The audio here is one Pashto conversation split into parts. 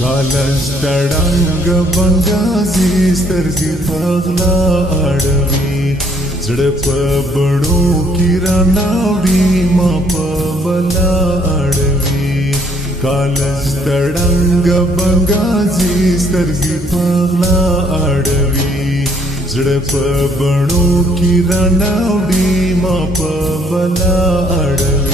کالج تړنګ بنګازي سترګې پغلا اړوي زړه په بڼو کې راناوړي ما په بلا اړوي کالج تړنګ بنګازي سترګې پغلا اړوي زړه په بڼو کې راناوړي ما په بلا اړوي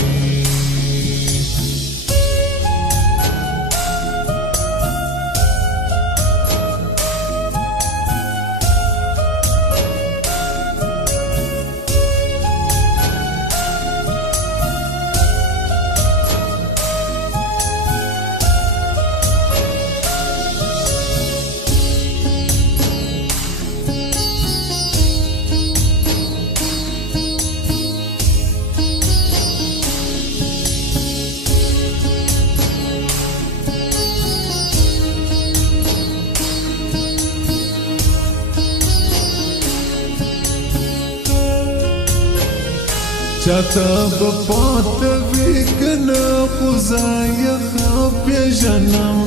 چاته بپات وکنا خدای خپل جنم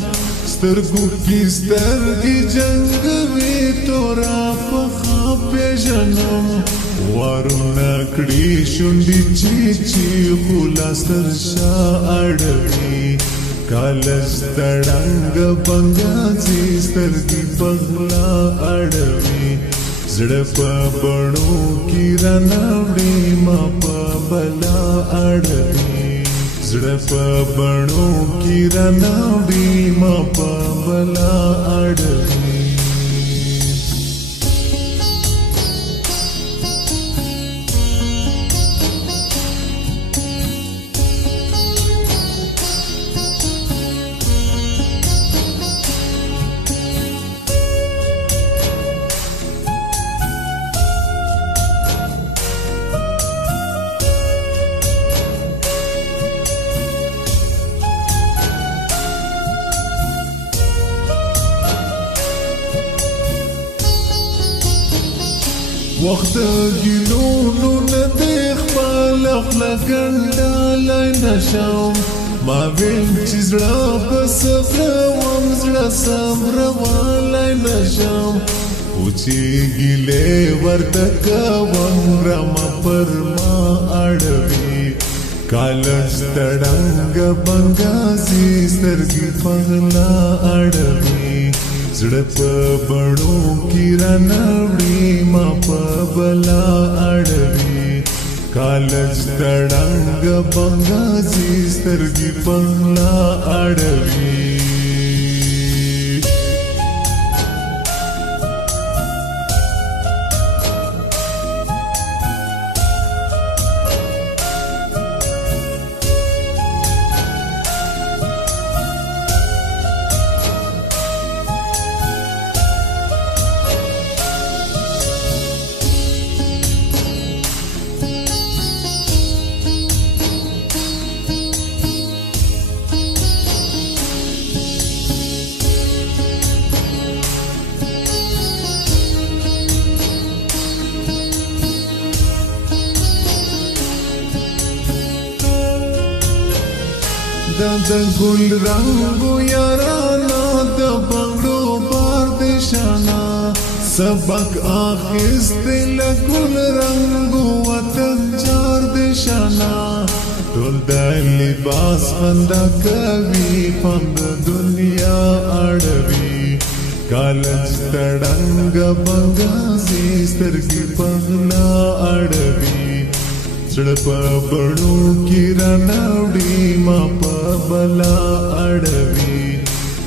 سترګو کې سترګې جنگ وی تورا په خپل جنم ورونه کړي شونډې چې خلاصر شا اړوي کالج تړنګ بنګازي سترګې پغلا اړوي زړه په بڼو کې راناوړي ما په بلا اړوي زړه په بڼو کې راناوړي ما په بلا اړوي وخت ګلونو نه د خپل خپل ګندلای نشم ما وین چې زړه په صبر وم زړه صبر والای نشم او چې ګلې ورته کوم رم پر ما اړوي کالج تړنګ بنګازي سترګې پغلا اړوي زړه په بڼو کې راناوړي ما په بلا اړوي کالج تړنګ بنګازي سترګې پغلا اړوي د ګل رنگو یارانا د بنگړو بار د شانا سبق اخیست له ګل رنگو وطن جار د شانا ټول د لباس خندا کوي پند دنیا اړوي کالج تړنګ بنګازي سترګې پغلا اړوي زړه په بڼو کې راناوړي ما په بلا اړوي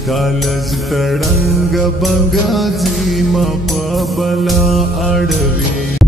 کالج تړنګ بنګازي ما په بلا اړوي